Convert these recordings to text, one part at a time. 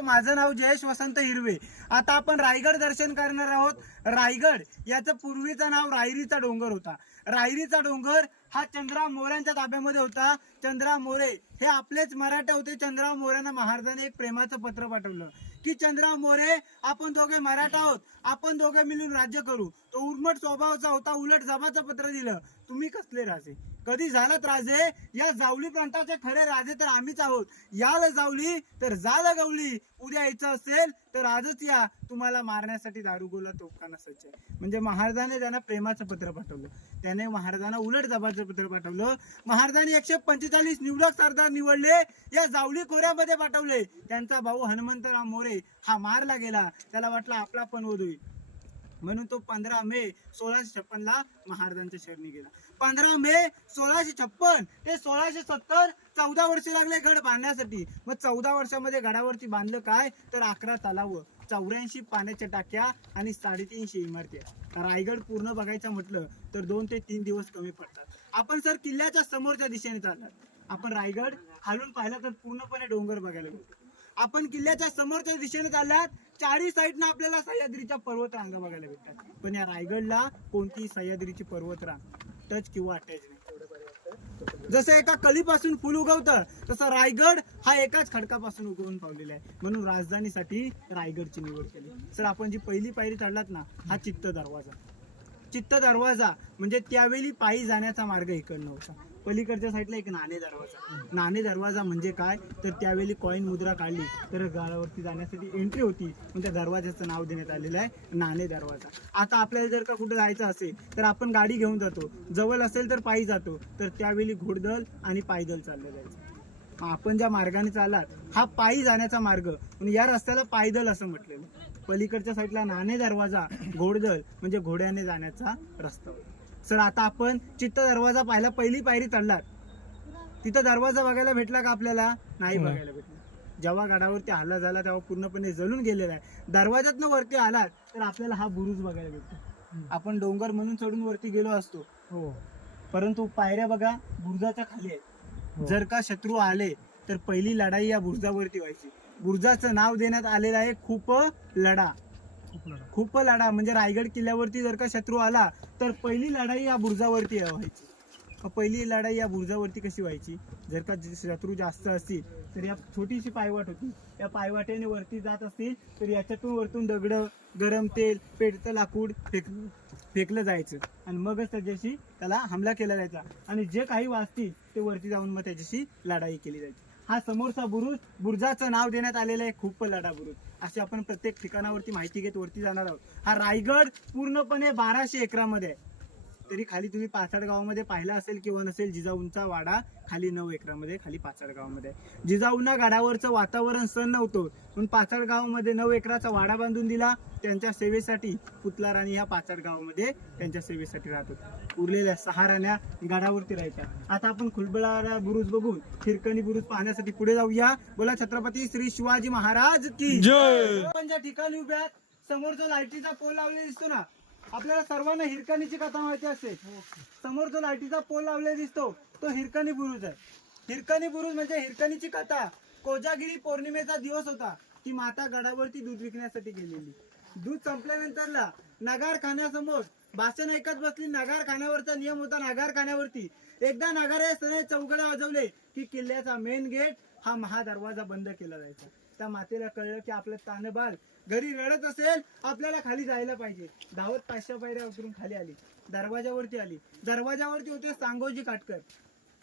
माझं नाव जयेश वसंत हिरवे। आता आपण रायगड दर्शन करणार आहोत। रायगड याचं पूर्वीचं नाव रायरीचा डोंगर होता। रायरीचा डोंगर हा चंद्रराव मोऱ्यांच्या ताब्यामध्ये होता। चंद्रराव मोरे हे आपलेच मराठे होते। चंद्रराव मोऱ्यांना महाराजांनी एक प्रेमाचं पत्र पाठवलं की चंद्रराव मोरे, आपण दोघे मराठा आहोत, आपण दोघे मिळून राज्य करू। तो उर्मट स्वभावाचा होता, उलट जबाचं पत्र दिलं, तुम्ही कसले राजे, कधी झालात राजे, या जावली प्रांताचे खरे राजे तर आम्हीच आहोत। याल जावली तर जाल गवळी, उद्या यायचं असेल तर आजच या, तुम्हाला मारण्यासाठी दारुगोला तोफखाना सज्ज आहे। म्हणजे महाराजांनी त्यांना प्रेमाचं पत्र पाठवलं, त्याने महाराजांना उलट जबाचं पत्र पाठवलं। महाराजांनी 145 निवडक सरदार निवडले, या जावली खोऱ्यामध्ये पाठवले। त्यांचा भाऊ हनुमंतराव मोरे हा मारला गेला, त्याला वाटलं आपला पण वध होईल, म्हणून तो 15 मे 1656 ला महाराजांच्या शरणी गेला। 15 मे 1656 ते 1670 14 वर्ष लागले गड बांधण्यासाठी। मग 14 वर्षामध्ये गडावरती बांधलं काय तर 11 तलाव, 84 पाण्याच्या टाक्या आणि 350 इमारती। रायगड पूर्ण बघायचं म्हटलं तर 2 ते 3 दिवस कमी पडतात। आपण सर किल्ल्याच्या समोरच्या दिशेने चाललात, आपण रायगड खालून पाहिला तर पूर्णपणे डोंगर बघायला मिळतो। आपण किल्ल्याच्या समोरच्या दिशेने चाललात, चारी साईडनं आपल्याला सह्याद्रीच्या पर्वतरांगा बघायला भेटतात, पण या रायगडला कोणतीही सह्याद्रीची पर्वतरांग टच किंवा अटॅच नाही। जसं एका कलीपासून फुल उगवतं, तसं रायगड हा एकाच खडकापासून उगवून पावलेला आहे, म्हणून राजधानीसाठी रायगडची निवड केली। सर आपण जी पहिली पायरी चढलात ना, हा चित्त दरवाजा। चित्त दरवाजा म्हणजे त्यावेळी पायी जाण्याचा मार्ग इकडनं होता। पलीकडच्या साईडला एक नाणे दरवाजा। नाणे दरवाजा म्हणजे काय तर त्यावेळी कॉईन मुद्रा काढली तर गडावरती जाण्यासाठी एंट्री होती, म्हणजे त्या दरवाजाचं नाव देण्यात आलेलं आहे नाणे दरवाजा। आता आपल्याला जर का कुठे जायचं असेल तर आपण गाडी घेऊन जातो, जवळ असेल तर पायी जातो, तर त्यावेळी घोडदळ आणि पायदळ चाललं जायचं। आपण ज्या मार्गाने चाललात हा पायी जाण्याचा मार्ग, म्हणजे या रस्त्याला पायदळ असं म्हटलेलं। पलीकडच्या साईडला नाणे दरवाजा, घोडदळ म्हणजे घोड्याने जाण्याचा रस्ता। सर आता आपण चित्त दरवाजा पाहिला, पहिली पायरी चढलात, तिथं दरवाजा बघायला भेटला का आपल्याला? नाही बघायला भेटला। जेव्हा गडावरती हल्ला झाला तेव्हा पूर्णपणे जळून गेलेला आहे। दरवाजातनं वरती आलात तर आपल्याला हा बुरुज बघायला भेटतो। आपण डोंगर म्हणून चढून वरती गेलो असतो, परंतु पायऱ्या बघा बुरुजाच्या खाली आहेत। जर का शत्रू आले तर पहिली लढाई या बुरुजावरती व्हायची। बुरुजाचं नाव देण्यात आलेलं आहे खूप लढा। खूप लढा म्हणजे रायगड किल्ल्यावरती जर का शत्रू आला तर पहिली लढाई या बुरुजावरती व्हायची। पहिली लढाई या बुरुजावरती कशी व्हायची, जर का शत्रू जास्त असतील तर या छोटीशी पायवाट होती, या पायवाटेने वरती जात असतील तर याच्यातून वरतून दगड, गरम तेल, पेटतं लाकूड फेकलं जायचं आणि मगच त्याच्याशी त्याला हमला केला जायचा, आणि जे काही वाचतील ते वरती जाऊन मग त्याच्याशी लढाई केली जायची। हा समोरचा बुरुज, बुरुजाचं नाव देण्यात आलेलं आहे खूप लढा बुरुज। अशी आपण प्रत्येक ठिकाणावरती माहिती घेत वरती जाणार आहोत। हा रायगड पूर्णपणे 1200 एकरामध्ये आहे, तरी खाली तुम्ही पाचाड गावामध्ये पाहिला असेल किंवा नसेल, जिजाऊंचा वाडा खाली 9 एकरामध्ये खाली पाचाड गावामध्ये आहे। जिजाऊंना गडावरचं वातावरण सहन नव्हतं, म्हणून पाचाड गावामध्ये 9 एकराचा वाडा बांधून दिला त्यांच्या सेवेसाठी। पुतला राणी ह्या पाचाड गावामध्ये त्यांच्या सेवेसाठी राहत होत्या, उरलेल्या 6 राण्या गडावरती राहायच्या। आता आपण खुलबळा बुरुज बघून हिरकणी बुरुज पाहण्यासाठी पुढे जाऊया। बोला छत्रपती श्री शिवाजी महाराज की जय। आपण ज्या ठिकाणी उभ्या समोर जो लाईटीचा पोल लावलेला दिसतो ना, आपल्याला सर्वांना हिरकणीची कथा माहिती असते। समोर जो लाईटीचा पोल लावलेला दिसतो तो हिरकणी बुरुज आहे। हिरकणी बुरुज म्हणजे हिरकणीची कथा। कोजागिरी पौर्णिमेचा दिवस होता, ती माता गडावरती दूध विकण्यासाठी गेलेली। दूध संपल्यानंतरला नगारखान्यासमोर भाषण ऐकत बसली। नगारखान्यावरचा नियम होता, नगारखान्यावरती एकदा नगारे चौघडे वाजवले की किल्ल्याचा मेन गेट हा महादरवाजा बंद केला जायचा। त्या मातेला कळलं की आपलं तानबाल घरी रडत असेल, आपल्याला खाली जायला पाहिजे। धावत 500 पायऱ्या उतरून खाली आली, दरवाजावरती आली। दरवाजावरती होते सांगोजी काटकर।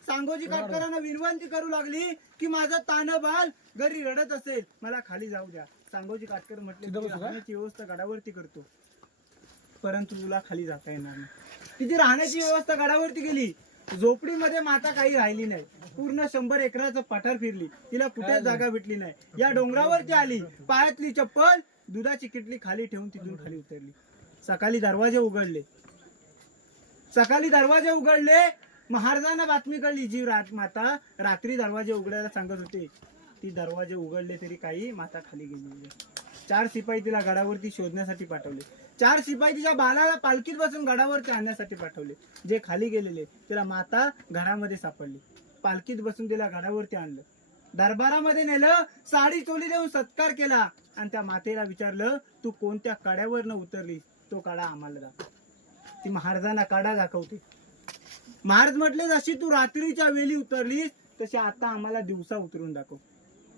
सांगोजी काटकरांना विनवंती करू लागली की माझं तानबाल घरी रडत असेल, मला खाली जाऊ द्या। सांगोजी काटकर म्हटले राहण्याची व्यवस्था गडावरती करतो, परंतु तुला खाली जाता येणार नाही। तिची राहण्याची व्यवस्था गडावरती केली। झोपडीमध्ये माता काही राहिली नाही, पूर्ण 100 एकराचं पठार फिरली, तिला कुठेच जागा भेटली नाही। या डोंगरावरती आली, पायातली चप्पल, दुधाची किटली खाली ठेवून तिथून खाली उतरली। सकाळी दरवाजे उघडले, सकाळी दरवाजे उघडले, महाराजांना बातमी कळली जी माता रात्री दरवाजे उघडायला सांगत होते, ती दरवाजे उघडले तरी काही माता खाली गेली। 4 शिपाई तिला गडावरती शोधण्यासाठी पाठवले। 4 शिपाई तिच्या बालाला पालखीत बसून गडावरती आणण्यासाठी पाठवले। जे खाली गेलेले तिला माता घरामध्ये सापडली, पालखीत बसून तिला गडावरती आणलं। दरबारामध्ये नेलं, साडी चोली देऊन सत्कार केला आणि त्या मातेला विचारलं तू कोणत्या कड्यावर न उतरली, तो कडा आम्हाला दाखव. ती महाराजांना कडा दाखवते. महाराज म्हटले जशी तू रात्रीच्या वेळी उतरलीस तशी आता आम्हाला दिवसा उतरून दाखव.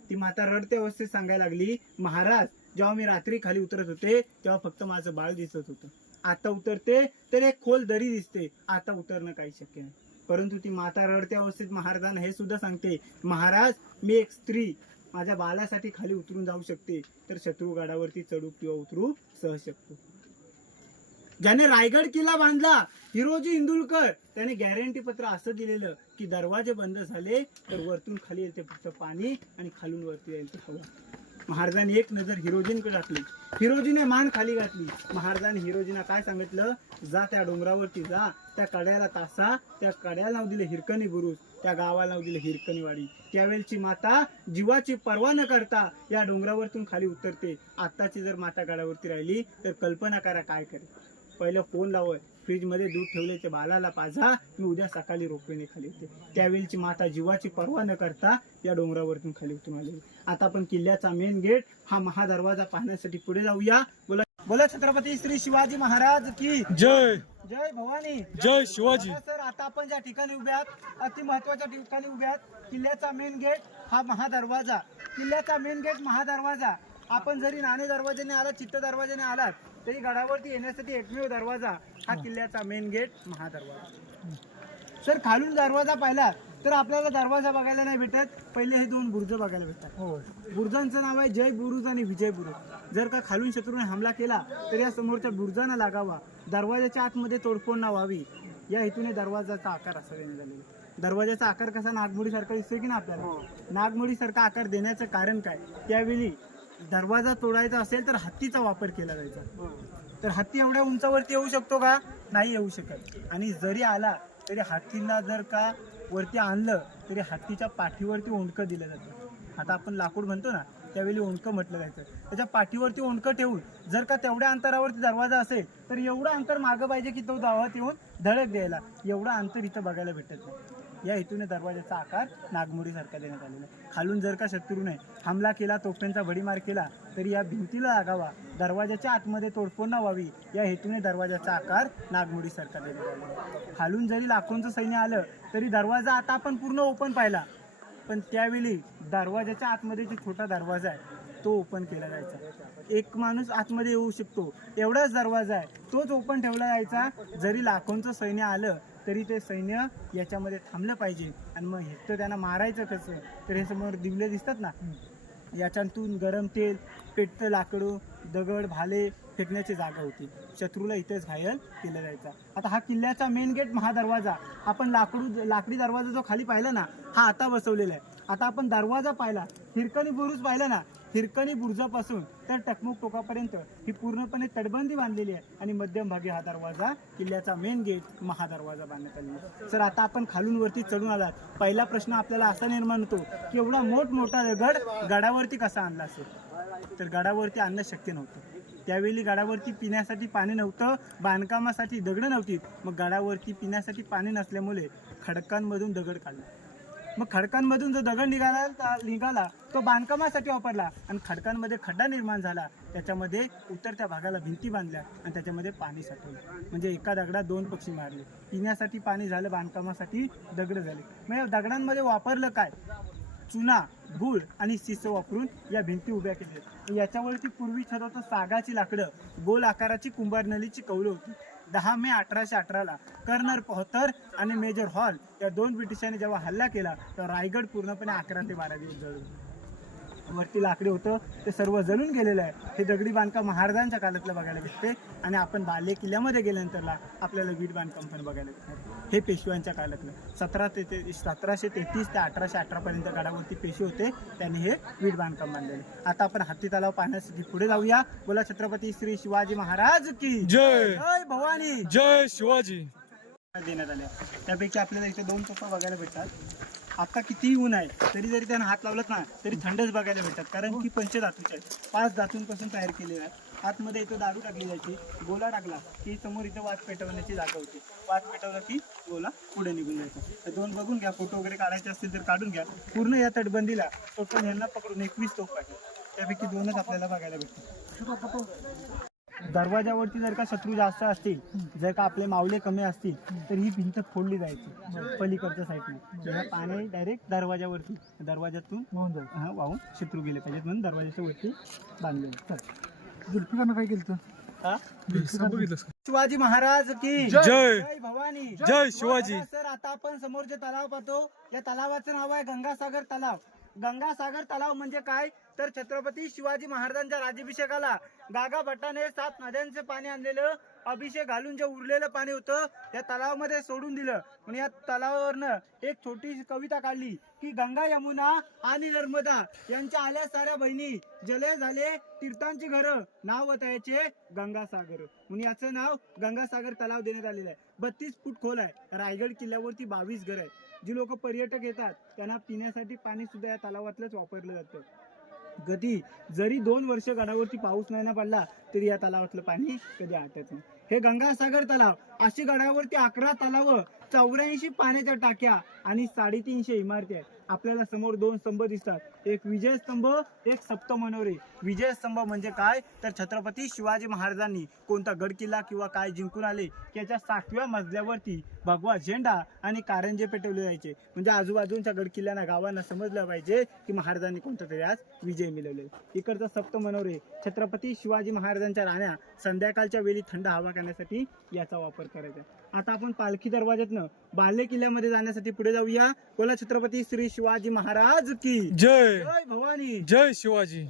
ती माता रडते अवस्थेत सांगायला लागली, महाराज जेव्हा मी रात्री खाली उतरत होते तेव्हा फक्त माझं बाळ दिसत होतं, आता उतरते तर एक खोल दरी दिसते, आता उतरणं काही शक्य नाही. परंतु ती माता रडत्या अवस्थेत महाराजांना हे सुद्धा सांगते, महाराज मी एक स्त्री माझ्या बाळासाठी खाली उतरून जाऊ शकते, तर शत्रुगडावरती चढू किंवा उतरू सहज शकतो. ज्याने रायगड किल्ला बांधला हिरोजी इंदुलकर, त्याने गॅरंटी पत्र असं दिलेलं की दरवाजे बंद झाले तर वरतून खाली येईल ते फक्त पाणी आणि खालून वरती येईल ते हवा. महाराजांनी एक नजर हिरोजींकडे टाकली, हिरोजीने मान खाली घातली. महाराजांनी हिरोजींना काय सांगितलं, जा त्या डोंगरावरती जा, त्या कड्याला तासा, त्या कड्याला नाव दिले हिरकणी बुरुज, त्या गावाला नाव दिले हिरकणीवाडी. त्यावेळची माता जीवाची पर्वा न करता या डोंगरावरतून खाली उतरते. आत्ताची जर माता गडावरती राहिली तर कल्पना करा काय करेल. पहिलं फोन लावय, फ्रीज मध्ये दूध ठेवल्याचे बालाला पाझा, मी उद्या सकाळी रोपवेने खाली येते. त्यावेळची माता जीवाची पर्वा न करता या डोंगरावरतून खाली उतरून आली. आता आपण किल्ल्याचा मेन गेट हा महादरवाजा पाहण्यासाठी पुढे जाऊया. बोला बोला छत्रपती श्री शिवाजी महाराज की जय. जय भवानी, जय शिवाजी. सर आता आपण ज्या ठिकाणी उभे आहात अति महत्वाच्या ठिकाणी उभे आहात. किल्ल्याचा मेन गेट हा महादरवाजा, किल्ल्याचा मेन गेट महादरवाजा. आपण जरी नाणे दरवाजाने आलात, चित्त दरवाजाने आलात तरी गडावरती येण्यासाठी एकमेव दरवाजा हा किल्ल्याचा मेन गेट महादरवाजा. सर खालून दरवाजा पाहिला तर आपल्याला दरवाजा बघायला नाही भेटत, पहिले हे दोन बुरुज बघायला भेटतात. बुरुजांचं नाव आहे जय बुरुज आणि विजय बुरुज. जर का खालून शत्रूने हमला केला तर या समोरच्या बुरुजांना लागावा, दरवाजाच्या आतमध्ये तोडफोड न व्हावी, या हेतूने दरवाजाचा आकार असा देण्यात आलेला. दरवाजाचा आकार कसा नागमोडी सारखा दिसतोय की ना आपल्याला, नागमोडी सारखा आकार देण्याचं कारण काय, त्यावेळी दरवाजा तोडायचा असेल तर हत्तीचा वापर केला जायचा. तर हत्ती एवढ्या उंचावरती येऊ शकतो का, नाही येऊ शकत. आणि जरी आला तरी हत्तीला जर का वरती आणलं तरी हत्तीच्या पाठीवरती ओंडकं दिलं जातं. आता आपण लाकूड म्हणतो ना, त्यावेळी ओंडकं म्हटलं जायचं. त्याच्या पाठीवरती ओंडकं ठेवून जर का तेवढ्या अंतरावरती दरवाजा असेल तर एवढं अंतर मागं पाहिजे की तो धावत येऊन धडक द्यायला, एवढं अंतर इथं बघायला भेटत नाही. या हेतूने दरवाजाचा आकार नागमोडी सारखा देण्यात आलेला आहे. खालून जर का शत्रूने हमला केला, तोफांचा भडीमार केला तरी या भिंतीला लागावा, दरवाजाच्या आतमध्ये तोडफोड न व्हावी, या हेतूने दरवाजाचा आकार नागमोडी सारखा देण्यात आलेला आहे. खालून जरी लाखोंचं सैन्य आलं तरी दरवाजा आता आपण पूर्ण ओपन पाहिला, पण त्यावेळी दरवाजाच्या आतमध्ये जो छोटा दरवाजा आहे तो ओपन केला जायचा. एक माणूस आतमध्ये येऊ शकतो एवढाच दरवाजा आहे, तोच ओपन ठेवला जायचा. जरी लाखोंचं सैन्य आलं तरी ते सैन्य याच्यामध्ये थांबलं पाहिजे. आणि मग हे तर त्यांना मारायचं कसं, तर हे समोर दिवले दिसतात ना, याच्यातून गरम तेल, पेटतं लाकडं, दगड, भाले फेकण्याची जागा होती. शत्रूला इथेच घायल केलं जायचा. आता हा किल्ल्याचा मेन गेट महादरवाजा, आपण लाकडी दरवाजा जो खाली पाहिला ना, हा आता बसवलेला आहे. आता आपण दरवाजा पाहिला, हिरकणी बुरुज पाहिला ना, हिरकणी बुरुजापासून तर टकमुक टोकापर्यंत ही पूर्णपणे तटबंदी बांधलेली आहे. आणि मध्यम भागी हा दरवाजा किल्ल्याचा मेन गेट महादरवाजा बांधण्यात आलेला आहे. सर आता आपण खालून वरती चढून आलात, पहिला प्रश्न आपल्याला असा निर्माण होतो की एवढा मोठमोठा दगड गडावरती कसा आणला असेल, तर गडावरती आणणं शक्य नव्हतं. त्यावेळी गडावरती पिण्यासाठी पाणी नव्हतं, बांधकामासाठी दगडं नव्हती. मग गडावरती पिण्यासाठी पाणी नसल्यामुळे खडकांमधून दगड काढला. मग खडकांमधून जो दगड निघाला तो बांधकामासाठी वापरला आणि खडकांमध्ये खड्डा निर्माण झाला, त्याच्यामध्ये उतरत्या भागाला भिंती बांधल्या आणि त्याच्यामध्ये पाणी साठवलं. म्हणजे एका दगडात दोन पक्षी मारले, पिण्यासाठी पाणी झालं, बांधकामासाठी दगड झाले. म्हणजे दगडांमध्ये वापरलं काय, चुना, गूळ आणि शिस वापरून या भिंती उभ्या केल्या. याच्यावरती पूर्वी छत सागाची लाकडं, गोल आकाराची कुंभारनलीची कौलं होती. 10 मे 1818ला कर्नल पोहतर आणि मेजर हॉल या दोन ब्रिटिशांनी जेव्हा हल्ला केला तर रायगड पूर्णपणे 11 ते 12 दिवस जळून, वरती लाकडी होतं ते सर्व जळून गेलेलं आहे. हे दगडी बांधकाम महाराजांच्या काळातलं बघायला भेटते. आणि आपण बाले किल्ल्यामध्ये गेल्यानंतरला आपल्याला वीट बांधकाम पण बघायला भेटणार, हे पेशव्यांच्या काळातलं. 1733 ते 1818 पर्यंत गडावरती पेशवे होते, त्यांनी हे वीट बांधकाम बांधलेले. आता आपण हत्ती तलाव पाहण्यासाठी पुढे जाऊया. बोला छत्रपती श्री शिवाजी महाराज की जय. जय भवानी, जय शिवाजी. देण्यात आल्या. त्यापैकी आपल्याला इथे 2 तोफा बघायला भेटतात. आता कितीही ऊन आहे तरी जरी त्यांना हात लावलात ना तरी थंडच बघायला भेटतात, कारण की पंचधातूचे आहेत, 5 धातूंपासून तयार केलेले आहेत. आतमध्ये इथं दारू टाकली जायची, गोला टाकला की समोर इथं वात पेटवण्याची जागा होती, वात पेटवला की गोला पुढे निघून जायचा. तर दोन बघून घ्या, फोटो वगैरे काढायचे असतील तर काढून घ्या. पूर्ण या तटबंदीला टोटल ह्यांना पकडून 21 तोफ आहे, त्यापैकी 2च आपल्याला बघायला भेटतात. दरवाजावरती जर का शत्रू जास्त असतील, जर का आपले मावले कमी असतील तर ही भिंत फोडली जायची पलीकडच्या साईडने. पाणी डायरेक्ट दरवाजावरती, दरवाजातून वाहून शत्रू गेले पाहिजेत म्हणून दरवाजाच्या वरती बांधले. जुल्फिकारनं काय केलं? शिवाजी महाराज की जय. भवानी जय शिवाजी. सर आता आपण समोर जे तलाव पाहतो या तलावाचं नाव आहे गंगासागर तलाव. गंगासागर तलाव म्हणजे काय तर छत्रपती शिवाजी महाराजांच्या राज्याभिषेकाला गागा भट्टाने 7 नद्यांचे पाणी आणलेलं, अभिषेक घालून जे उरलेलं पाणी होतं या तलावामध्ये सोडून दिलं. आणि या तलावावरनं एक छोटीशी कविता काढली की गंगा यमुना आणि नर्मदा यांच्या आल्या साऱ्या बहिणी, जले झाले तीर्थांची घरं, नाव त्याचे गंगासागर. म्हणून याचं नाव गंगासागर तलाव देण्यात आलेलं आहे. 32 फूट खोल आहे. रायगड किल्ल्यावरती 22 घर आहे. जी लोक पर्यटक येतात त्यांना पिण्यासाठी पाणी सुद्धा या तलावातलंच वापरलं जातं. कधी जरी 2 वर्ष गडावरती पाऊस नाही ना पडला तरी या तलावातलं पाणी कधी आटत नाही. हे गंगासागर तलाव, अशी गडावरती 11 तलाव, 84 पाण्याच्या टाक्या आणि 350 इमारती आहेत. आपल्याला समोर 2 स्तंभ दिसतात, एक विजय स्तंभ, एक सप्त मनोरे. विजय स्तंभ म्हणजे काय तर छत्रपती शिवाजी महाराजांनी कोणता गड किल्ला किंवा काय जिंकून आले की याच्या 7व्या मजल्यावरती भगवा झेंडा आणि कारंजे पेटवले जायचे, म्हणजे आजूबाजूच्या गड किल्ल्यांना गावांना समजलं पाहिजे की महाराजांनी कोणता तरी आज विजय मिळवले. इकडचा सप्त मनोरे, छत्रपती शिवाजी महाराजांच्या राण्या संध्याकाळच्या वेळी थंड हवा करण्यासाठी याचा वापर करायचा. आता आपण पालखी दरवाजातनं बाले किल्ल्यामध्ये जाण्यासाठी पुढे जाऊया. बोला छत्रपती श्री शिवाजी महाराज की जय. जय भवानी. जय शिवाजी.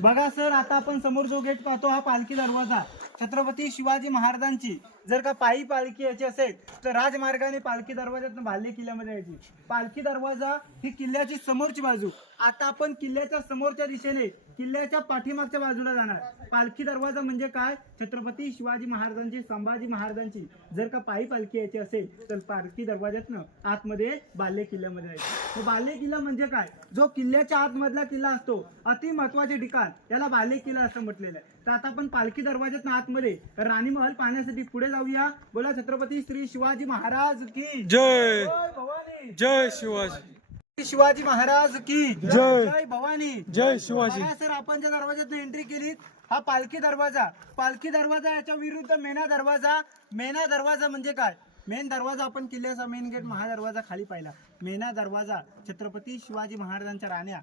बघा सर, आता आपण समोर जो गेट पाहतो हा पालखी दरवाजा छत्रपती शिवाजी महाराजांची. जर का पायी पालखी यायची असेल तर राजमार्गाने पालखी दरवाजातून बाले किल्ल्यामध्ये यायची. पालखी दरवाजा ही किल्ल्याची समोरची बाजू. आता आपण किल्ल्याच्या समोरच्या दिशेने किल्ल्याच्या पाठीमागच्या बाजूला जाणार. पालखी दरवाजा म्हणजे काय छत्रपती शिवाजी महाराजांची, संभाजी महाराजांची जर का पायी पालखी यायची असेल तर पालखी दरवाजातनं आतमध्ये बाले किल्ल्यामध्ये जायचं. बाले किल्ला म्हणजे काय, जो किल्ल्याच्या आतमधला किल्ला असतो, अति महत्वाचे ठिकाण, याला बाले किल्ला असं म्हटलेलं आहे. तर आता आपण पालखी दरवाजातनं आतमध्ये राणी महल पाहण्यासाठी पुढे जाऊया. बोला छत्रपती श्री शिवाजी महाराज की जय. भवानी. जय शिवाजी. शिवाजी महाराज की जय. जय भवानी. जय शिवाजी. सर, आपण ज्या दरवाजातून एंट्री केली हा पालखी दरवाजा. पालखी दरवाजा याच्या विरुद्ध मेना दरवाजा. मेना दरवाजा म्हणजे काय, मेन दरवाजा आपण किल्ल्याचा मेन गेट महादरवाजा खाली पाहिला. मेना दरवाजा छत्रपती शिवाजी महाराजांच्या राण्या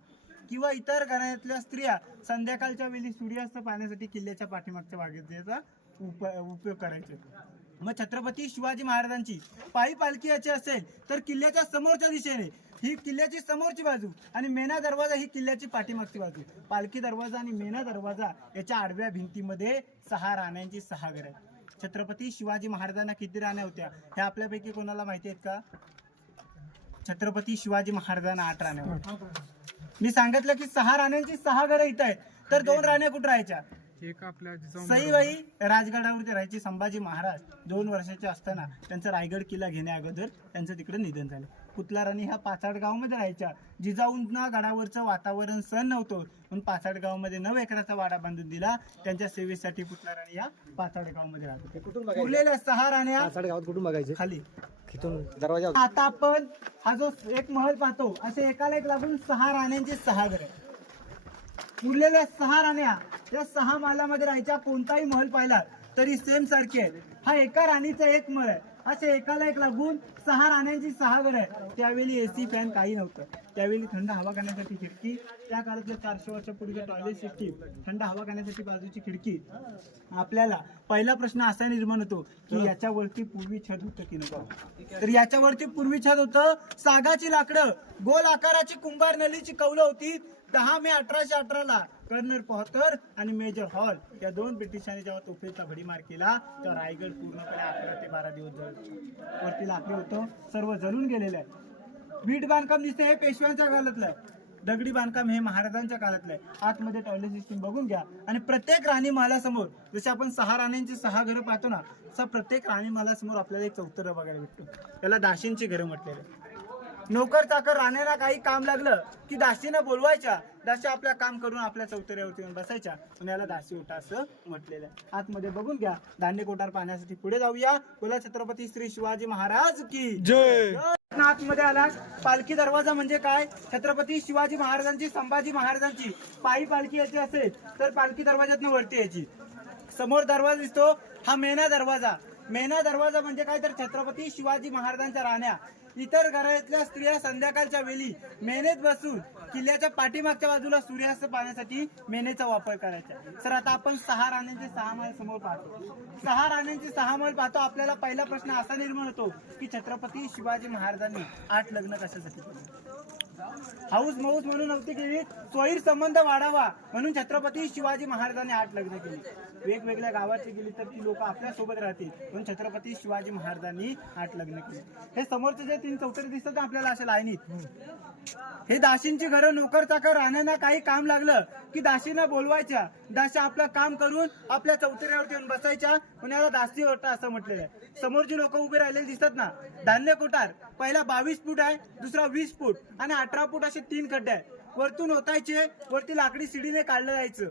किंवा इतर घराण्यातल्या स्त्रिया संध्याकाळच्या वेळी सूर्यास्त पाहण्यासाठी किल्ल्याच्या पाठीमागच्या भागाचा उपयोग करायचे. मग छत्रपती शिवाजी महाराजांची पायी पालखी याची असेल तर किल्ल्याच्या समोरच्या दिशेने ही किल्ल्याची समोरची बाजू आणि मेना दरवाजा ही किल्ल्याची पाठीमागची बाजू. पालखी दरवाजा आणि मेना दरवाजा याच्या आडव्या भिंतीमध्ये 6 राण्यांची 6 घर आहेत. छत्रपती शिवाजी महाराजांना किती राण्या होत्या हे आपल्यापैकी कोणाला माहिती आहेत का? छत्रपती शिवाजी महाराजांना 8 राण्या होत्या. मी सांगितलं की 6 राण्यांची 6 घरं इथं आहेत, तर 2 राण्या कुठे राहायच्या? एक आपल्या सईबाई राजगडावरती राहायचे. संभाजी महाराज 2 वर्षाचे असताना त्यांचा रायगड किल्ला घेण्या अगोदर त्यांचं तिकडे निधन झालं. पुतला राणी ह्या पाचाड गावामध्ये राहायच्या. जिजाऊंना गडावरचं वातावरण सहन नव्हतं म्हणून पाचाड गावामध्ये 9 एकराचा वाडा बांधून दिला. त्यांच्या सेवेसाठी पुतला राणी या पाचाड गावामध्ये राहत. उरलेल्या 6 राण्या पाचाड गावात कुठून बघायचे? खाली तिथून दरवाजा. आता आपण हा जो एक महल पाहतो असे एकाला एक लागून 6 राण्यांची 6 घर. उरलेल्या 6 राण्या या 6 महालामध्ये राहायच्या. कोणताही महल पाहिला तरी सेम सारखे आहे. हा एका राणीचा एक महल आहे. असे एकाला एक लागून 6 राण्यांची 6 घर आहे. त्यावेळी एसी फॅन काही नव्हतं. त्यावेळी थंड हवा करण्यासाठी खिडकी, त्या काळातल्या 400 वर्षापूर्वीच्या टॉयलेट सिस्टीम, थंड हवा करण्यासाठी बाजूची खिडकी. आपल्याला पहिला प्रश्न असा निर्माण होतो की याच्यावरती पूर्वी छत होतं की नको. तर याच्यावरती पूर्वी छत होतं. सागाची लाकडं, गोल आकाराची कुंभार नलीची कौलं होती. 10 मे 1818 ला कर्नल पॉटर आणि मेजर हॉल या 2 ब्रिटिशांनी जेव्हा तोफेचा भडीमार केला तेव्हा रायगड पूर्णपणे 11 ते 12 दिवस जळलं. वरती लाकडी होतं, सर्व जळून गेलेलं आहे. वीट बांधकाम दिसते हे पेशव्यांच्या काळातलं आहे. दगडी बांधकाम हे महाराजांच्या काळातलं आहे. आतमध्ये टॉयलेट सिस्टीम बघून घ्या. आणि प्रत्येक राणी महालासमोर जसे आपण 6 राण्यांची 6 घरं पाहतो ना, तसं प्रत्येक राणी महालासमोर आपल्याला एक चौतरं बघायला भेटतो. त्याला दासींची घरं म्हटलेलं आहे. नोकर चाकर राहण्याला काही काम लागलं की दासीनं बोलवायच्या, दासी आपल्या काम करून आपल्या चौतऱ्यावरती येऊन बसायच्या, पण याला दासी ओटा असं म्हटलेलं आहे. आतमध्ये बघून घ्या. धान्य कोठार पाहण्यासाठी पुढे जाऊया. बोला छत्रपती श्री शिवाजी महाराज की जय. आतमध्ये आला. पालखी दरवाजा म्हणजे काय? छत्रपती शिवाजी महाराजांची, संभाजी महाराजांची पायी पालखी यायची असेल तर पालखी दरवाजातून वरती यायची. समोर दरवाजा दिसतो, हा मेना दरवाजा. मेना दरवाजा म्हणजे काय तर छत्रपती शिवाजी महाराजांच्या राण्या. इतर घरातल्या स्त्रिया संध्याकाळच्या वेळी मेनेत बसून किल्ल्याच्या पाठीमागच्या बाजूला सूर्यास्त पाहण्यासाठी मेनेचा वापर करायचा. सर आता आपण 6 राण्यांचे 6 महल समोर पाहतो. 6 राण्यांचे 6 महल पाहतो. आपल्याला पहिला प्रश्न असा निर्माण होतो की छत्रपती शिवाजी महाराजांनी 8 लग्न कशासाठी केली? हाऊस माऊस म्हणून नव्हती केली, स्वैर संबंध वाढावा म्हणून छत्रपती शिवाजी महाराजांनी 8 लग्न केली. वेगवेगळ्या गावाची गेली तर ती लोक आपल्या सोबत राहतील म्हणून छत्रपती शिवाजी महाराजांनी 8 लग्न केली. हे समोरचे जे 3 चौतरे दिसतात ना आपल्याला अशा लाईनीत, हे दासींची घरं. नोकर चाकर राहण्याला काही काम लागलं की दासीनं बोलवायच्या, दासी आपलं काम करून आपल्या चौतऱ्यावरती येऊन बसायच्या, पण याला दासी ओटा असं म्हटलेलं आहे. समोरची लोक उभे राहिलेले दिसतात ना, धान्य कोठार पहिला 22 फूट आहे, दुसरा 20 फूट आणि 18 फूट असे 3 खड्डे आहे. वरतून ओतायचे, वरती लाकडी शिडीने काढलं जायचं.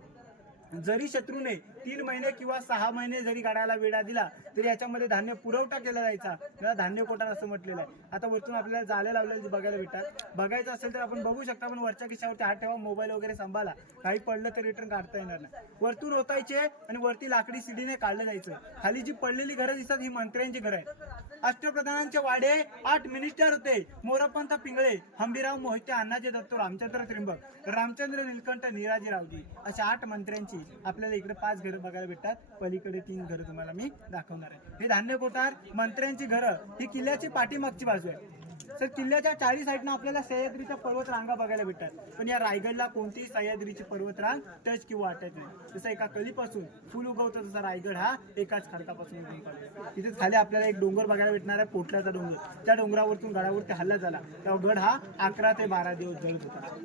जरी शत्रूने 3 महिने किंवा 6 महिने जरी गाड्याला वेढा दिला तरी याच्यामध्ये धान्य पुरवठा केला जायचा. त्याला धान्य कोठार असं म्हटलेलं आहे. आता वरतून आपल्याला जाळे लावलेले बघायला भेटतात. बघायचं असेल तर आपण बघू शकता, पण वरच्या खिशावरती हात ठेवा, मोबाईल वगैरे सांभाळा, काही पडलं तर रिटर्न काढता येणार नाही. वरतून ओतायचे आणि वरती लाकडी शिडीने काढलं जायचं. खाली जी पडलेली घरं दिसतात ही मंत्र्यांची घरं आहेत. अष्टप्रधानांचे वाडे 8 मिनिस्टर होते. मोरपंत पिंगळे, हंबीराव मोहिते, अण्णाजी दत्तो, रामचंद्र त्रिंबक, रामचंद्र नीलकंठ, निराजीरावजी अशा 8 मंत्र्यांची आपल्याला इकडे 5 घरं बघायला भेटतात. पलीकडे 3 घरं तुम्हाला मी दाखवणार आहे. हे धान्य कोठार मंत्र्यांची घरं ही किल्ल्याची पाठीमागची बाजू आहे. तर किल्ल्याच्या 4 साईडनं आपल्याला सह्याद्रीच्या पर्वत रांगा बघायला भेटतात, पण या रायगडला कोणतीही सह्याद्रीची पर्वत रांग टच किंवा वाटत नाही. जसं एका कलीपासून फुल उगवतं तसा रायगड हा एकाच खडकापासून उगवतो. तिथेच खाली आपल्याला एक डोंगर बघायला भेटणार आहे, पोटल्याचा डोंगर. त्या डोंगरावरतून गडावरती हल्ला झाला तेव्हा गड हा 11 ते 12 दिवस जळत होता.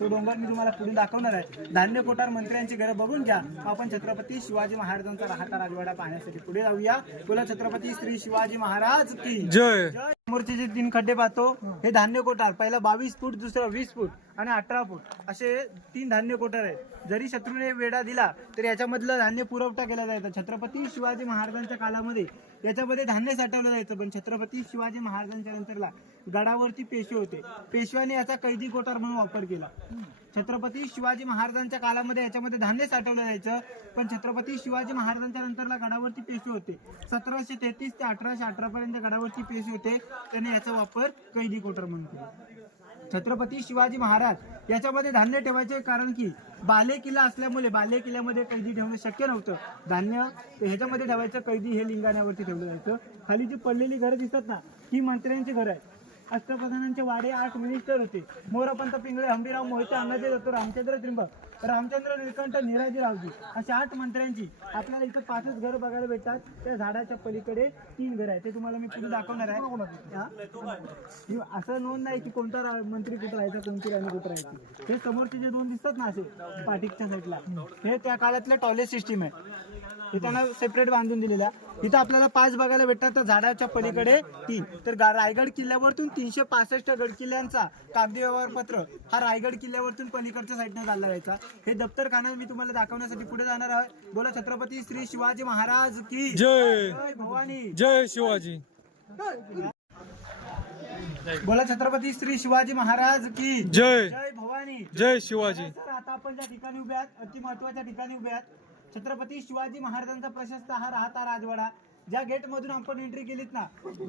तो डोंगर मी तुम्हाला पुढे दाखवणार आहे. धान्य कोठार मंत्र्यांची घरं बघून घ्या. आपण छत्रपती शिवाजी महाराजांचा राहता राजवाडा पाहण्यासाठी पुढे जाऊया. बोला छत्रपती श्री शिवाजी महाराज की जय. जय. समोरचे जे 3 खड्डे पाहतो हे धान्य कोठार. पहिला 22 फूट, दुसरा 20 फूट आणि 18 फूट असे 3 धान्य कोठार आहेत. जरी शत्रूने वेढा दिला तर याच्यामधलं धान्य पुरवठा केला जायचा. छत्रपती शिवाजी महाराजांच्या काळामध्ये याच्यामध्ये धान्य साठवलं जायचं, पण छत्रपती शिवाजी महाराजांच्या नंतरला गडावरती पेशवे होते. पेशव्याने याचा कैदी कोठार म्हणून वापर केला. छत्रपती शिवाजी महाराजांच्या काळामध्ये याच्यामध्ये धान्य साठवलं जायचं, पण छत्रपती शिवाजी महाराजांच्या नंतरला गडावरती पेशवे होते. 1733 ते 1818 पर्यंत गडावरती पेशवे होते, त्याने याचा वापर कैदी कोठार म्हणून केला. छत्रपती शिवाजी महाराज याच्यामध्ये धान्य ठेवायचे, कारण की बाले किल्ला असल्यामुळे बाले किल्ल्यामध्ये कैदी ठेवणं शक्य नव्हतं. धान्य ह्याच्यामध्ये ठेवायचं, कैदी हे लिंगाण्यावरती ठेवलं जायचं. खाली जी पडलेली घरं दिसतात ना ही मंत्र्यांची घरं आहेत. अष्टप्रधानांचे वाडे 8 मिनिस्टर होते. मोरपंत पिंगळे, हंबीराव मोहिते, अण्णाजी दत्तो, रामचंद्र त्रिंबक, रामचंद्र नीलकंठ, निराजीरावजी अशा 8 मंत्र्यांची आपल्याला इथं 5च घरं बघायला भेटतात. त्या झाडाच्या पलीकडे 3 घरं आहेत, ते तुम्हाला मी पुढे दाखवणार आहे. असं नोंद नाही की कोणता मंत्री कुठं राहायचा, कोणती राणी कुठं राहायची. हे समोरचे जे 2 दिसतात ना असे पाठीच्या साईडला, हे त्या काळातलं टॉयलेट सिस्टीम आहे. हे त्यांना सेपरेट बांधून दिलेल्या. इथं आपल्याला 5 बघायला भेटतात, तर झाडाच्या पलीकडे 3. तर रायगड किल्ल्यावरतून 365 गड किल्ल्यांचा कागदी व्यवहार पत्र हा रायगड किल्ल्यावरतून पलीकडच्या साईडने चालला जायचा. हे दप्तरखाना मी तुम्हाला दाखवण्यासाठी पुढे जाणार आहे. बोला छत्रपती श्री शिवाजी महाराज की जय. जय भवानी. जय शिवाजी. बोला छत्रपती श्री शिवाजी महाराज की जय. जय भवानी. जय शिवाजी. तर आता आपण ज्या ठिकाणी उभे आहात, अति महत्वाच्या ठिकाणी उभे आहात. छत्रपती शिवाजी महाराजांचा प्रशस्त हा राहता राजवाडा. ज्या गेट मधून आपण एंट्री केलीत ना,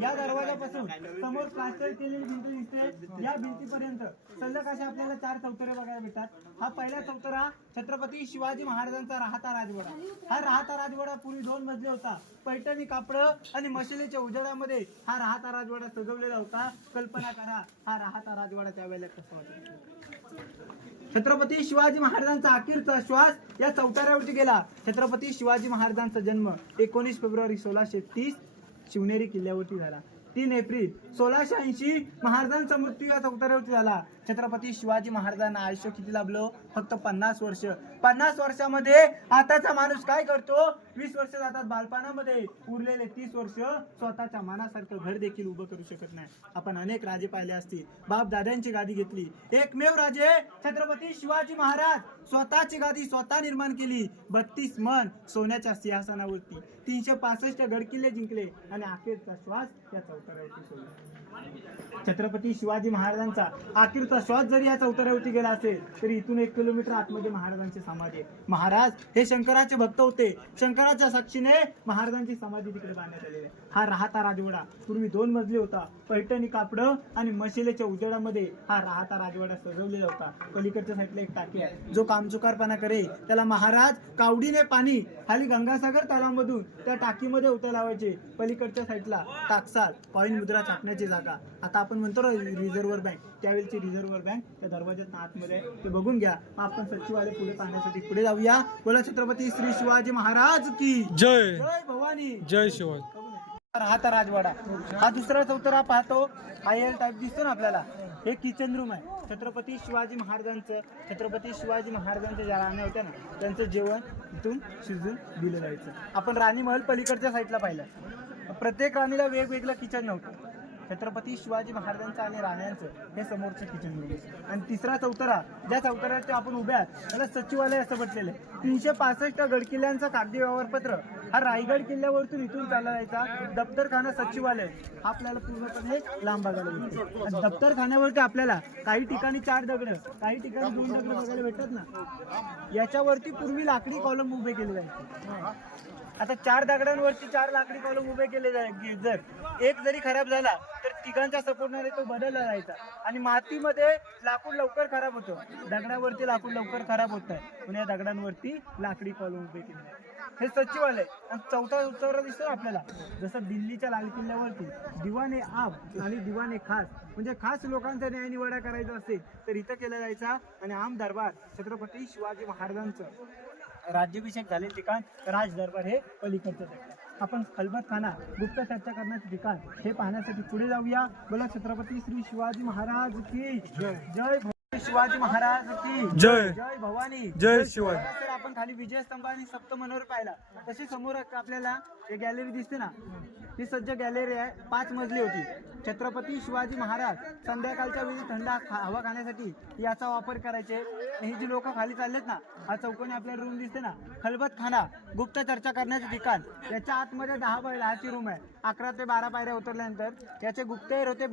या दरवाजापासून समोर प्लास्टर केलेली भिंत दिसते. या भिंतीपर्यंत सलग अशा आपल्याला 4 चौतरे बघायला भेटतात. हा पहिला चौतरा छत्रपती शिवाजी महाराजांचा राहता राजवाडा. हा राहता राजवाडा पूर्वी 2 मजले होता. पैठणी कापडं आणि मशिलीच्या उजेडामध्ये हा राहता राजवाडा सजवलेला होता. कल्पना करा हा राहता राजवाडा त्यावेळेला कसा होता. छत्रपती शिवाजी महाराजांचा अखेरचा श्वास या चौतऱ्यावरती गेला. छत्रपती शिवाजी महाराजांचा जन्म 19 फेब्रुवारी 1630 शिवनेरी किल्ल्यावरती झाला. 3 एप्रिल 1680 महाराजांचा मृत्यू या चौतऱ्यावरती झाला. छत्रपती शिवाजी महाराजांना आयुष्य किती लाभलं? फक्त 50 वर्ष. 50 वर्षामध्ये आताचा माणूस काय करतो? 20 वर्ष जातात बालपणामध्ये, उरलेले 30 वर्ष स्वतःच्या मनासारखं घर देखील उभं करू शकत नाही. आपण अनेक राजे पाहिले असतील, बाप दाद्यांची गादी घेतली. एकमेव राजे छत्रपती शिवाजी महाराज स्वतःची गादी स्वतः निर्माण केली. 32 मन सोन्याच्या सिंहासनावरती 365 गडकिल्ले जिंकले आणि अखेरचा श्वास या चौतऱ्यावरती सोडला. छत्रपती शिवाजी महाराजांचा अखेरचा श्वास जरी या चौतऱ्यावरती गेला असेल तरी इथून 1 किलोमीटर आतमध्ये महाराजांची समाधी आहे. महाराज हे शंकराचे भक्त होते. शंकराच्या साक्षीने महाराजांची समाधी तिकडे बांधण्यात आलेली आहे. हा राहता राजवाडा पूर्वी 2 मजली होता. पैठणी कापडं आणि मशिलेच्या उजेडामध्ये हा राहता राजवाडा सजवलेला होता. पलीकडच्या साईडला एक टाकी आहे. जो कामचुकारपणा करे त्याला महाराज कावडीने पाणी खाली गंगासागर तलावामधून त्या टाकीमध्ये उतर लावायचे. पलीकडच्या साईडला टाकसाल कॉईन मुद्रा छापण्याची जागा. आता आपण म्हणतो रिझर्व्ह बँक, त्यावेळेची रिझर्व्ह बँक त्या दरवाज्यात आतमध्ये ते बघून घ्या. आपण सचिवालय पुढे पाहण्यासाठी पुढे जाऊया. बोला छत्रपती श्री शिवाजी महाराज की जय. जय भवानी. जय शिवाजी. राहता राजवाडा हा दुसरा चौतरा पाहतो. आयल टाईप दिसतो ना आपल्याला. हे किचन रूम आहे. छत्रपती शिवाजी महाराजांचं ज्या राण्या होत्या ना त्यांचं जेवण इथून शिजून दिलं जायचं. आपण राणी महल पलीकडच्या साईडला पाहिलं. प्रत्येक राणीला वेगवेगळं किचन नव्हतं. छत्रपती शिवाजी महाराजांचं आणि राण्यांचं हे समोरचं किचन रूम आहे. आणि तिसरा चौतरा, ज्या चौतऱ्याचे आपण उभे आहात त्याला सचिवालय असं म्हटलेलं आहे. 365 गडकिल्ल्यांचं कागदी व्यवहारपत्र हा रायगड किल्ल्यावरतून इथून चालला जायचा. दप्तरखाना सचिवालय आपल्याला पूर्णपणे लांब बघायला मिळते. आणि दप्तरखान्यावरती आपल्याला काही ठिकाणी 4 दगड, काही ठिकाणी 2 दगड बघायला भेटतात ना. याच्यावरती पूर्वी लाकडी कॉलम उभे केले जायचे. आता 4 दगडांवरती 4 लाकडी कॉलम उभे केले जायचे. जर एक जरी खराब झाला तर तिघांच्या सपोर्टने तो बदलला जायचा. आणि मातीमध्ये लाकूड लवकर खराब होतं, दगडावरती लाकूड लवकर खराब होत नाही म्हणून या दगडांवरती लाकडी कॉलम उभे केले. हे सचिवालय. आणि चौथा चौतरा दिसतो आपल्याला. जसं दिल्लीच्या लाल किल्ल्यावरती दिवाने आब आणि दिवाने खास म्हणजे खास लोकांचा न्याय निवाडा करायचा असेल तर इथं केला जायचा. आणि आम दरबार छत्रपती शिवाजी महाराजांचं राज्याभिषेक झालेले ठिकाण राज दरबार हे पलीकडचं ठिकाण. आपण खलबतखाना गुप्त चर्चा करण्याचे ठिकाण हे पाहण्यासाठी पुढे जाऊया. बोला छत्रपती श्री शिवाजी महाराज की जय. जय शिवाजी महाराज की जय. जय भवानी. जय शिवाजी. तर आपण खाली विजयस्तंभ आणि सप्त मनोहर पाहिला. तशी समोर आपल्याला एक गॅलरी दिसते ना. ही सज्ज गॅलरी आहे. 5 मजली होती. छत्रपती शिवाजी महाराज संध्याकाळच्या वेळी थंड हवा खाण्यासाठी याचा वापर करायचे. ही जी लोक खाली चाललेत ना, हा चौकोनी आपल्याला रूम दिसते ना, खलबतखाना गुप्त चर्चा करण्याचे ठिकाण. याच्या आतमध्ये 10 बाय 10ची रूम आहे. 11 ते 12 पायऱ्या उतरल्यानंतर याचे गुप्तहेर होते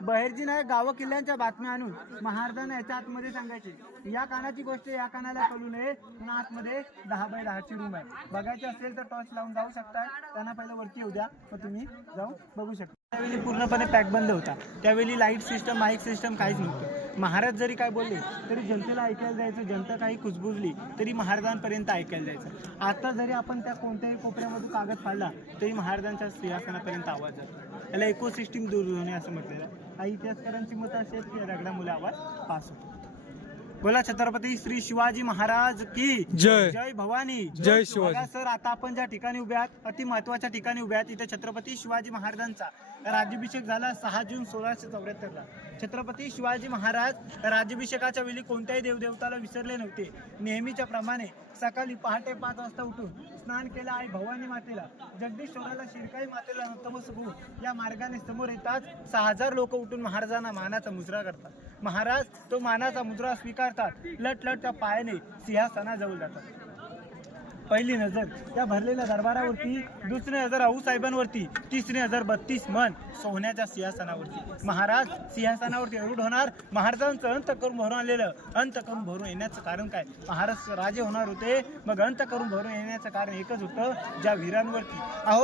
बहिर्जी नायक गावं किल्ल्यांच्या बातम्या आणून महाराजांना याच्या आतमध्ये सांगायचे. या कानाची गोष्ट या कानाला कळू नये म्हणून आतमध्ये 10 बाय 10ची रूम आहे. बघायची असेल तर टॉर्च लावून जाऊ शकता. त्यांना पहिलं वरती येऊ द्या, मग तुम्ही जाऊन बघू शकता. त्यावेळी पूर्णपणे पॅक बंद होता. त्यावेळी लाईट सिस्टम, माईक सिस्टम काहीच नव्हतं. महाराज जरी काय बोलले तरी जनतेला ऐकायला जायचं. जनता काही कुजबुजली तरी महाराजांपर्यंत ऐकायला जायचं. आता जरी आपण त्या कोणत्याही कोपऱ्यामधून कागद फाडला तरी महाराजांच्या सिंहासनापर्यंत आवाज जातो. याला इकोसिस्टीम दुर्ध्वनी असं म्हटलेलं आहे. काही इतिहासकारांची मतं अशी आहेत की रगडामुळे आवाज पास होतो. बोला छत्रपती श्री शिवाजी महाराज की जय. जय भवानी. जय शिवाजी. बघा सर, आता आपण ज्या ठिकाणी उभे आहात अति महत्वाच्या ठिकाणी उभे आहात. इथे छत्रपती शिवाजी महाराजांचा राज्याभिषेक झाला 6 जून 1674ला. छत्रपती शिवाजी महाराज राज्याभिषेकाच्या वेळी कोणत्याही देवदेवताला विसरले नव्हते. नेहमीच्या प्रमाणे सकाळी पहाटे 5 वाजता उठून स्नान केलं. आई भवानी मातेला, जगदीश्वराला, शिरकाई मातेला नतमस्तक या मार्गाने समोर येतात. 6000 लोक उठून महाराजांना मानाचा मुजरा करतात. महाराज तो मानाचा मुजरा स्वीकारतात. लटलटच्या पायाने सिंहासनाजवळ जातात. पहिली नजर त्या भरलेल्या दरबारावरती, दुसरी नजर आऊसाहेबांवरती, तिसरी नजर 32 मन सोन्याच्या सिंहासनावरती. महाराज सिंहासनावरती रूढ होणार. महाराजांचं अंत करून भरून आलेलं, अंत करून भरून येण्याचं कारण काय? महाराज राजे होणार होते, मग अंत करून भरून येण्याचं कारण एकच होतं, ज्या वीरांवरती,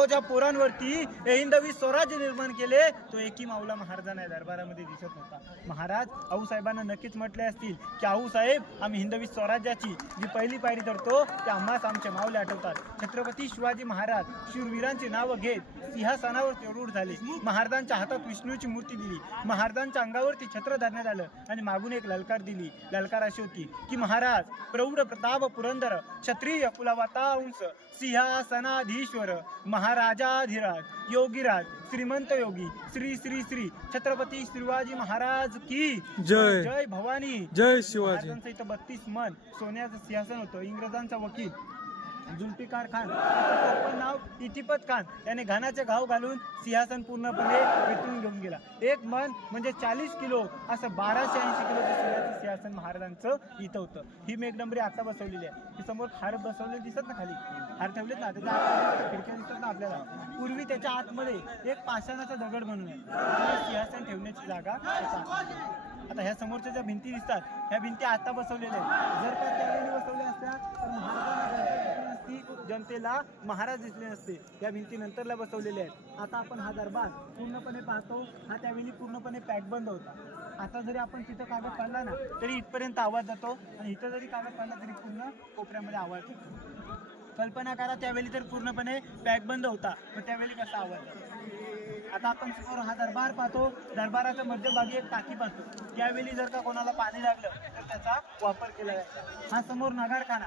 ज्या पोरांवरती हिंदवी स्वराज्य निर्माण केले तो एकही माऊला महाराजांना या दरबारामध्ये दिसत नव्हता. महाराज आऊसाहेबांना नक्कीच म्हटले असतील की आऊसाहेब, आम्ही हिंदवी स्वराज्याची जी पहिली पायरी धरतो ते आम्हाच आमच्या माऊली आठवतात. छत्रपती शिवाजी महाराज शूरवीरांची नावं घेत सिंहासनावर चढून झाले. महाराजांच्या हातात विष्णूची मूर्ती दिली. महाराजांच्या अंगावरती छत्र धरण्यात आलं आणि मागून एक ललकार दिली. ललकार अशी होती की महाराज प्रौढ प्रताप पुरंदर क्षत्रिय कुलावता उंच सिंहासनाधीश्वर महाराजाधिराज योगीराज श्रीमंत योगी श्री श्री श्री छत्रपती शिवाजी महाराज की जय. जय भवानी. जय शिवाजी. महाराजांचं इथं 32 मन सोन्याचं सिंहासन होतं. इंग्रजांचा वकील जुल्फिकार खान टोपण नाव इतिपत खान याने घाण्याचे घाव घालून सिंहासन पूर्णपणे वेचून घेऊन गेला. एक मन म्हणजे 40 किलो असं 1280 किलोचं सोन्याचं सिंहासन महाराजांचं इथं होतं. ही मेघडंबरी आता बसवलेली आहे. ही समोर हार बसवलेले दिसत ना, खाली हार ठेवलेत ना, त्याच्या आतमध्ये खिडक्या दिसतात ना आपल्याला. पूर्वी त्याच्या आतमध्ये एक पाषाणाचा दगड बनवून आहे सिंहासन ठेवण्याची जागा त्याच्या आतमध्ये. आता ह्या समोरच्या ज्या भिंती दिसतात ह्या भिंती आता बसवलेल्या आहेत. जर का त्यावेळी बसवल्या असत्या तर महाराजांना जनतेला महाराज दिसले नसते. या भिंती नंतरला बसवलेल्या आहेत. आता आपण हा दरबार पूर्णपणे पाहतो. हा त्यावेळी पूर्णपणे पॅक बंद होता. आता जरी आपण तिथं कागद काढला ना तरी इथपर्यंत आवाज जातो आणि इथं जरी कागद काढला तरी पूर्ण कोपऱ्यामध्ये आवाज येतो. कल्पना करा त्यावेळी तर पूर्णपणे पॅक बंद होता, पण त्यावेळी कसा आवाज येतो. आता आपण समोर हा दरबार पाहतो. दरबाराच्या मध्यभागी एक टाकी पाहतो. त्यावेळी जर का कोणाला पाणी लागलं तर त्याचा वापर केला जातो. हा समोर नगारखाना.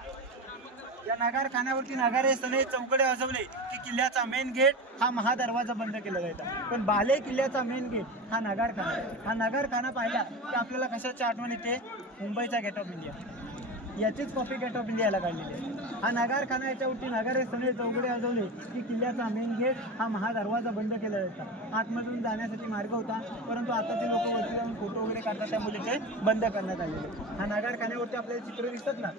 या नगारखान्यावरती नगारे सने चौकडे वाजवले की किल्ल्याचा मेन गेट हा महादरवाजा बंद केला जायचा. पण बाले किल्ल्याचा मेन गेट हा नगारखाना. हा नगारखाना पाहिला की आपल्याला कशाची आठवण येते? मुंबईचा गेट ऑफ इंडिया. याचीच कॉपी गेट ऑफ इंडियाला काढलेली आहे. हा नगारखाना याच्यावरती नगारे सने चौकडे वाजवले की किल्ल्याचा मेन गेट हा महादरवाजा बंद केला जायचा. आतमधून जाण्यासाठी मार्ग होता, परंतु आता ते लोक वरती जाऊन फोटो वगैरे काढतात त्यामुळे ते बंद करण्यात आलेले. हा नगारखान्यावरती आपल्याला चित्र दिसतात ना,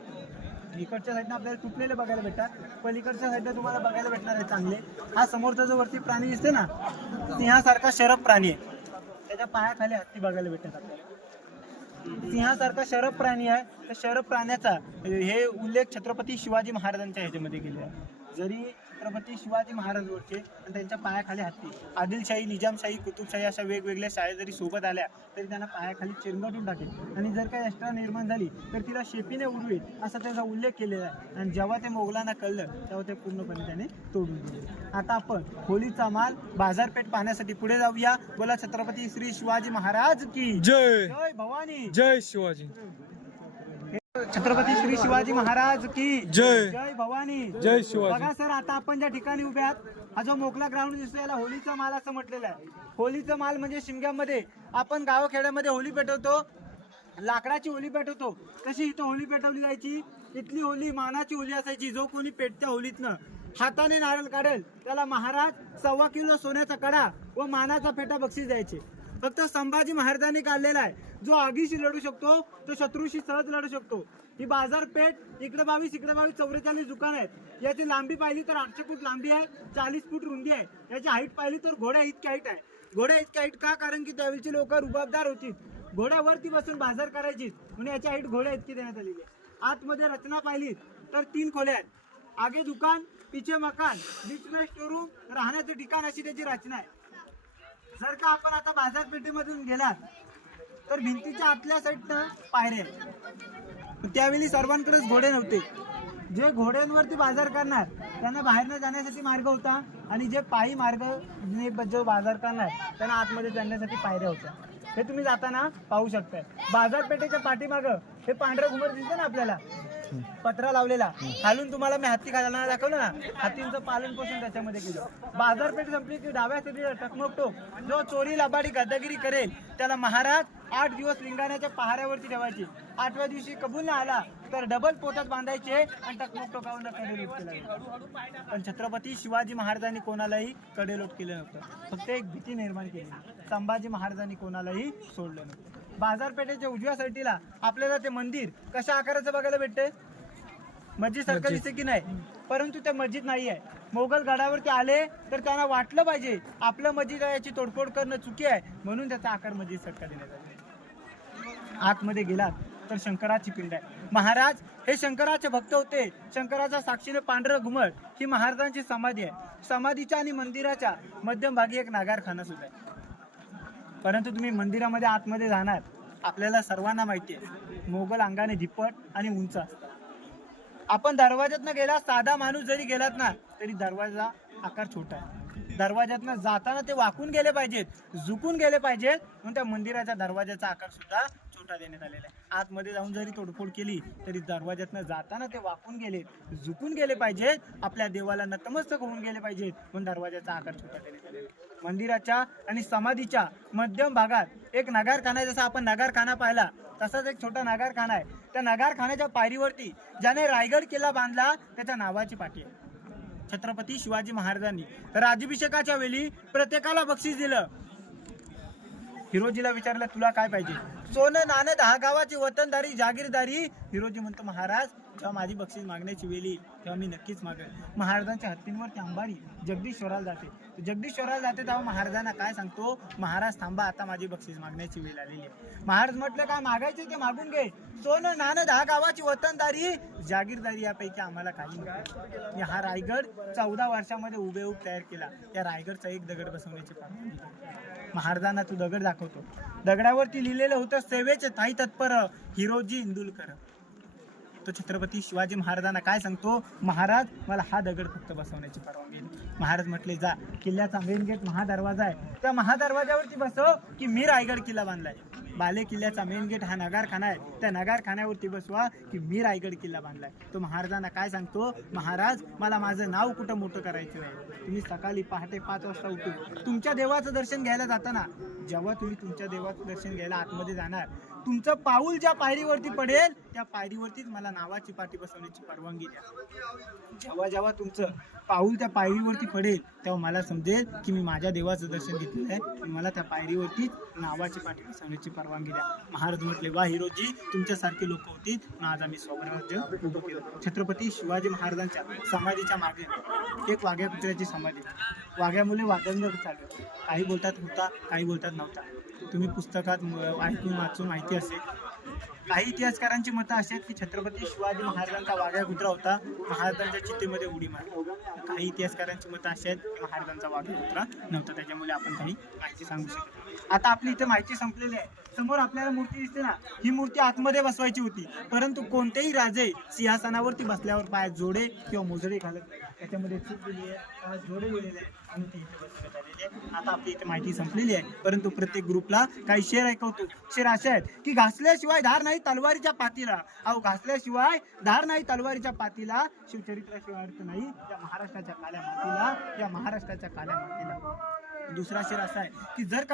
इकडच्या साईडनं आपल्याला तुटलेले बघायला भेटतात, पलीकडच्या साईडनं तुम्हाला बघायला भेटणार आहे चांगले. हा समोरचा जो वरती प्राणी दिसते ना सिंहासारखा शरभ प्राणी आहे. त्याच्या पायाखाली हत्ती बघायला भेटतात आपल्याला. सिंहासारखा शरभ प्राणी आहे. त्या शरभ प्राण्याचा हे उल्लेख छत्रपती शिवाजी महाराजांच्या ह्याच्यामध्ये केले आहे. जरी छत्रपती शिवाजी महाराज होते आणि त्यांच्या पायाखाली हत्ती, आदिलशाही निजामशाही कुतुबशाही अशा वेगवेगळ्या शाळा जरी सोबत आल्या तरी त्यांना पायाखाली चिरंगटून टाकेल आणि जर काही एक्स्ट्रा निर्माण झाली तर तिला शेपीने उडवेल असा त्याचा उल्लेख केलेला आहे. आणि जेव्हा ते मोगलांना कळलं तेव्हा ते पूर्णपणे त्याने तोडून दिले. आता आपण होलीचा माल बाजारपेठ पाहण्यासाठी पुढे जाऊया. बोला छत्रपती श्री शिवाजी महाराज की जय. जय भवानी. जय शिवाजी. छत्रपती श्री शिवाजी महाराज की जय. जय भवानी. जय शिवाजी. बघा सर, आता आपण ज्या ठिकाणी उभे आहात हा जो मोकळा ग्राउंड दिसतो याला होलीचा माल असं म्हटलेलं आहे. होलीचा माल म्हणजे शिमग्यामध्ये आपण गावखेड्यामध्ये होली पेटवतो, लाकडाची होली पेटवतो, तशी इथं होली पेटवली जायची. इथली होली मानाची होली असायची. जो कोणी पेटत्या होलीतनं हाताने नारळ काढेल त्याला महाराज 1.25 किलो सोन्याचा कडा व मानाचा फेटा बक्षीस द्यायचे. फक्त संभाजी महाराजांनी काढलेला आहे. जो आगीशी लढू शकतो तो शत्रूशी सहज लढू शकतो. ही बाजारपेठ इकडे 22 इकडे 22 44 दुकान आहेत. याची लांबी पाहिली तर 800 फूट लांबी आहे, 40 फूट रुंदी आहे. याची हाईट पाहिली तर घोड्या इतकी हाईट आहे. घोड्या इतकी हाईट का? कारण की त्यावेळची लोक रुबाबदार होती, घोड्यावरती बसून बाजार करायची म्हणून याची हाईट घोड्या इतकी देण्यात आलेली आहे. आतमध्ये रचना पाहिली तर 3 खोल्या आहेत. आगे दुकान, पीछे मकान, बीच में स्टोरूम, राहण्याचं ठिकाण अशी त्याची रचना आहे. जर का आपण आता बाजारपेठेमधून गेलात तर भिंतीच्या आतल्या साईडनं पायऱ्या आहेत. त्यावेळी सर्वांकडेच घोडे नव्हते. जे घोड्यांवरती बाजार करणार त्यांना बाहेरनं जाण्यासाठी मार्ग होता आणि जे पायी मार्ग जो बाजार करणार त्यांना आतमध्ये जाण्यासाठी पायऱ्या होत्या. हे तुम्ही जाताना पाहू शकताय. बाजारपेठेच्या पाठीमागं हे पांढरं घुमर दिसतं ना आपल्याला, पत्रा लावलेला, खालून तुम्हाला मी हत्ती खायला दाखवलं ना, हत्तींचं पालन पोषण त्याच्यामध्ये केलं. बाजारपेठ संपली की डाव्या साईडला टकमक टोक जो चोरी लबाडी गद्दागिरी करेल त्याला महाराज 8 दिवस लिंगाण्याच्या पहाऱ्यावरती ठेवायचे. 8व्या दिवशी कबूल न आला तर डबल पोटात बांधायचे आणि टकमक टोकावून कडेलोट केला. पण छत्रपती शिवाजी महाराजांनी कोणालाही कडेलोट केलं नव्हतं. फक्त एक भीती निर्माण केली. संभाजी महाराजांनी कोणालाही सोडलं नव्हतं. बाजारपेठेच्या उजव्या साईडला आपल्याला ते मंदिर कशा आकाराचं बघायला भेटते? मस्जिद सारखं दिसते की नाही? परंतु ते मस्जिद नाही आहे. मोगल गडावरती आले तर त्यांना वाटलं पाहिजे आपलं मस्जिद आहे, याची तोडफोड करणं चुकी आहे, म्हणून त्याचा आकार मस्जिद सारखा देण्यात आला. आतमध्ये गेलात तर शंकराची पिंड आहे. महाराज हे शंकराचे भक्त होते. शंकराच्या साक्षीने पांढरं घुमट ही महाराजांची समाधी आहे. समाधीच्या आणि मंदिराच्या मध्यभागी एक नागारखाना सुद्धा आहे. परंतु तुम्ही मंदिरामध्ये आतमध्ये जाणार, आपल्याला सर्वांना माहिती आहे मोगल अंगाने धिप्पट आणि उंच असतात. आपण दरवाज्यातनं गेला, साधा माणूस जरी गेलात ना तरी दरवाजा आकार छोटा आहे. दरवाज्यातनं जाताना ते वाकून गेले पाहिजेत, झुकून गेले पाहिजेत, म्हणून त्या मंदिराच्या दरवाजाचा आकार सुद्धा छोटा देण्यात आलेला आहे. आतमध्ये जाऊन जरी तोडफोड केली तरी दरवाज्यातनं जाताना ते वाकून गेले, झुकून गेले पाहिजेत, आपल्या देवाला नतमस्तक होऊन गेले पाहिजेत, म्हणून दरवाजाचा आकार छोटा देण्यात आलेला आहे. मंदिराच्या आणि समाधीच्या मध्यम भागात एक नगारखाना आहे. जसा आपण नगारखाना पाहिला तसाच एक छोटा नगारखाना आहे. त्या नगारखान्याच्या पायरीवरती ज्याने रायगड किल्ला बांधला त्याच्या नावाची पाटी आहे. छत्रपती शिवाजी महाराजांनी राज्याभिषेकाच्या वेळी प्रत्येकाला बक्षीस दिलं. हिरोजीला विचारलं तुला काय पाहिजे? सोनं नाणं 10 गावाची वतनदारी जागीरदारी. हिरोजी म्हणतो महाराज जेव्हा माझी बक्षीस मागण्याची वेळ येईल तेव्हा मी नक्कीच मागेल. महाराजांच्या हत्तींवरती अंबारी जगदीश्वराला जाते. जगदीश्वराला जाते तेव्हा महाराजांना काय सांगतो? महाराज थांबा, आता माझी बक्षीस मागण्याची वेळ आलेली आहे. महाराज म्हटलं काय मागायचे ते मागून घे. सोनं नाणं 10 गावाची वतनदारी जागीरदारी यापैकी आम्हाला काही नाही. हा रायगड 14 वर्षामध्ये उभेऊब तयार केला. या रायगडचा एक दगड बसवण्याची परवानगी. महाराजांना तू दगड दाखवतो. दगडावरती लिहिलेलं होतं सेवेचे ताई तत्पर हिरोजी इंदुलकर. तो छत्रपती शिवाजी महाराजांना काय सांगतो? महाराज मला हा दगड फक्त बसवण्याची परवानगी. महाराज म्हटले जा, किल्ल्याचा मेन गेट महादरवाजा आहे, त्या महादरवाजावरती बसव की मी रायगड किल्ला बांधलाय. बाले किल्ल्याचा मेन गेट हा नगारखाना आहे, त्या नगारखान्यावरती बसवा की मी रायगड किल्ला बांधलाय. तो महाराजांना काय सांगतो? महाराज मला माझं नाव कुठं मोठं करायचं आहे. तुम्ही सकाळी पहाटे 5 वाजता उठून तुमच्या देवाचं दर्शन घ्यायला जाताना, जेव्हा तुम्ही तुमच्या देवाचं दर्शन घ्यायला आतमध्ये जाणार, तुमचं पाऊल ज्या पायरीवरती पडेल त्या पायरीवरतीच मला नावाची पाटी बसवण्याची परवानगी द्या. जेव्हा जेव्हा तुमचं पाऊल त्या पायरीवरती पडेल तेव्हा मला समजेल की मी माझ्या देवाचं दर्शन घेतलेलं आहे, मला त्या पायरीवरतीच नावाची पाटी बसवण्याची परवानगी द्या. महाराज म्हटले वा हिरोजी, तुमच्यासारखे लोक होती आज आम्ही स्वराज्य उभं केलं. छत्रपती शिवाजी महाराजांच्या समाधीच्या मागे एक वाघ्या कुत्र्याची समाधी. वाघ्यामुळे वादंग चालू, काही बोलतात होता, काही बोलतात नव्हता. तुम्ही पुस्तकात ऐकून वाचून माहिती असेल. काही इतिहासकारांची मतं अशी आहेत की छत्रपती शिवाजी महाराजांचा वाघ्या कुत्रा होता, महाराजांच्या चितेमध्ये उडी मारली. काही इतिहासकारांची मतं अशी आहेत की महाराजांचा वाघ्या कुत्रा नव्हता, त्याच्यामुळे आपण काही माहिती सांगू शकतो. आता आपली इथे माहिती संपलेली आहे. समोर आपल्याला मूर्ती दिसते ना, ही मूर्ती आतमध्ये बसवायची होती, परंतु कोणतेही राजे सिंहासनावरती बसल्यावर पायात जोडे किंवा मोजडे घालत नाही. त्याच्यामध्ये चूक दिली आहे, जोडे दिलेले आहे आणि ती इथे बसवण्यात आलेली आहे. आता आपली इथे माहिती संपलेली आहे, परंतु प्रत्येक ग्रुपला काही शेर ऐकवतो. शेर असे आहेत की घासल्याशिवाय धार नाही तलवारीच्या पातीला. अहो घासल्याशिवाय धार नाही तलवारीच्या पातीला, शिवचरित्राशिवाय अर्थ नाही या महाराष्ट्राच्या काल्या मातीला, या महाराष्ट्राच्या काल्या मातीला. दुसरा शेर असा आहे की जर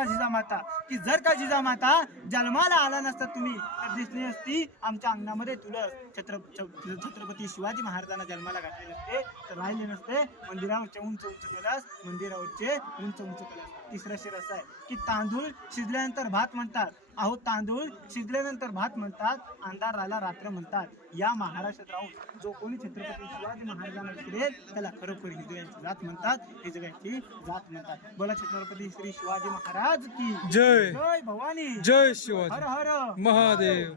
का जिजामाता जन्माला आला नसता तुम्ही तर दिसली असती आमच्या अंगणामध्ये तुळस. छत्रपती शिवाजी महाराजांना जन्माला घातले नसते तर राहिले नसते मंदिरावरचे उंच कलश, मंदिरावरचे उंच कलश. तिसरा शेर असा आहे की तांदूळ शिजल्यानंतर भात म्हणतात. अहो तांदूळ शिजल्यानंतर भात म्हणतात, अंधार राहिला रात्र म्हणतात. या महाराष्ट्रात राहून जो कोणी छत्रपती शिवाजी महाराजांना फिरेल त्याला खरोखर हिजड्याची जात म्हणतात, हिजड्याची जात म्हणतात. बोला छत्रपती श्री शिवाजी महाराज की जय. जय भवानी, जय शिवाजी हर हर महादेव.